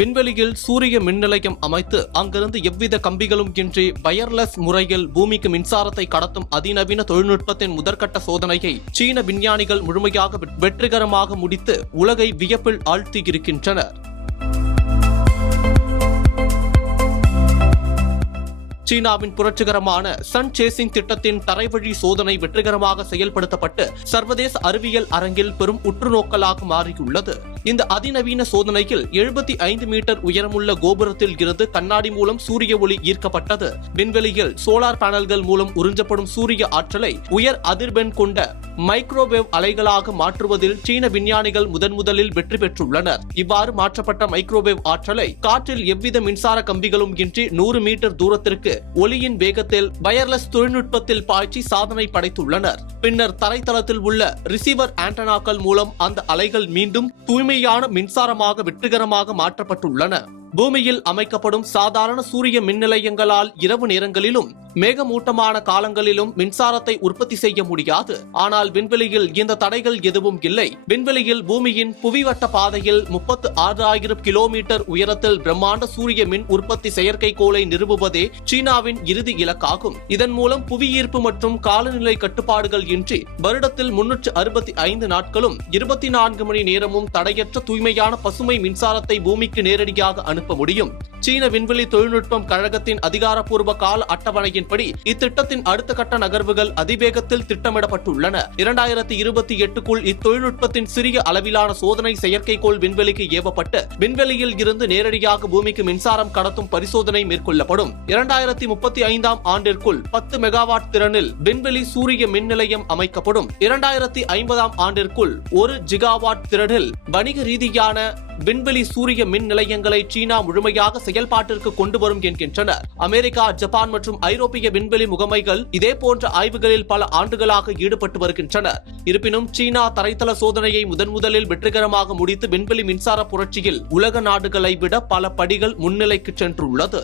விண்வெளியில் சூரிய மின் நிலையம் அமைத்து அங்கிருந்து எவ்வித கம்பிகளும் இன்றி வயர்லெஸ் முறையில் பூமிக்கு மின்சாரத்தை கடத்தும் அதிநவீன தொழில்நுட்பத்தின் முதற்கட்ட சோதனையை சீன விஞ்ஞானிகள் முழுமையாக வெற்றிகரமாக முடித்து உலகை வியப்பில் ஆழ்த்தியிருக்கின்றனர். சீனாவின் புரட்சிகரமான சன் சேசிங் திட்டத்தின் தரைவழி சோதனை வெற்றிகரமாக செயல்படுத்தப்பட்டு சர்வதேச அறிவியல் அரங்கில் பெரும் உற்றுநோக்கலாக மாறியுள்ளது. இந்த அதிநவீன சோதனையில் 75 மீட்டர் உயரமுள்ள கோபுரத்தில் இருந்து கண்ணாடி மூலம் சூரிய ஒளி ஈர்க்கப்பட்டது. விண்வெளியில் சோலார் பேனல்கள் மூலம் உறிஞ்சப்படும் சூரிய ஆற்றலை உயர் அதிர்வெண் கொண்ட மைக்ரோவேவ் அலைகளாக மாற்றுவதில் சீன விஞ்ஞானிகள் முதலில் வெற்றி பெற்றுள்ளனர். இவ்வாறு மாற்றப்பட்ட மைக்ரோவேவ் ஆற்றலை காற்றில் எவ்வித மின்சார கம்பிகளும் இன்றி 100 மீட்டர் தூரத்திற்கு ஒளியின் வேகத்தில் வயர்லெஸ் தொழில்நுட்பத்தில் பாய்ச்சி சாதனை படைத்துள்ளனர். பின்னர் தரைத்தளத்தில் உள்ள ரிசீவர் ஆண்டனாக்கள் மூலம் அந்த அலைகள் மீண்டும் தூய்மையான மின்சாரமாக வெற்றிகரமாக மாற்றப்பட்டுள்ளன. பூமியில் அமைக்கப்படும் சாதாரண சூரிய மின் நிலையங்களால் இரவு நேரங்களிலும் மேகமூட்டமான காலங்களிலும் மின்சாரத்தை உற்பத்தி செய்ய முடியாது. ஆனால் விண்வெளியில் இந்த தடைகள் எதுவும் இல்லை. விண்வெளியில் பூமியின் புவிவட்ட பாதையில் 36,000 கிலோமீட்டர் உயரத்தில் பிரம்மாண்ட சூரிய மின் உற்பத்தி செயற்கைக்கோளை நிறுவுவதே சீனாவின் இறுதி இலக்காகும். இதன் மூலம் புவியீர்ப்பு மற்றும் காலநிலை கட்டுப்பாடுகள் இன்றி வருடத்தில் 365 நாட்களும் 24 மணி நேரமும் தடையற்ற தூய்மையான பசுமை மின்சாரத்தை பூமிக்கு நேரடியாக அனுப்ப முடியும். சீன விண்வெளி தொழில்நுட்பம் கழகத்தின் அதிகாரப்பூர்வ கால அட்டவணையின்படி இத்திட்டத்தின் அடுத்த கட்ட நகர்வுகள் அதிவேகத்தில் திட்டமிடப்பட்டுள்ளன. 2028க்குள் இத்தொழில்நுட்பத்தின் சிறிய அளவிலான சோதனை செயற்கைக்கோள் விண்வெளிக்கு ஏவப்பட்டு விண்வெளியில் இருந்து நேரடியாக பூமிக்கு மின்சாரம் கடத்தும் பரிசோதனை மேற்கொள்ளப்படும். 2035ஆம் ஆண்டிற்குள் 10 மெகாவாட் திறனில் விண்வெளி சூரிய மின் நிலையம் அமைக்கப்படும். 2050ஆம் ஆண்டிற்குள் 1 ஜிகாவாட் திறனில் வணிக ரீதியான விண்வெளி சூரிய மின் நிலையங்களை சீனா முழுமையாக செயல்பாட்டிற்கு கொண்டு வரும் என்கின்றனர். அமெரிக்கா, ஜப்பான் மற்றும் ஐரோப்பிய விண்வெளி முகமைகள் இதே போன்ற ஆய்வுகளில் பல ஆண்டுகளாக ஈடுபட்டு வருகின்றனர். இருப்பினும் சீனா தரைத்தள சோதனையை முதலில் வெற்றிகரமாக முடித்து விண்வெளி மின்சார புரட்சியில் உலக நாடுகளை விட பல படிகள் முன்னிலைக்கு சென்றுள்ளது.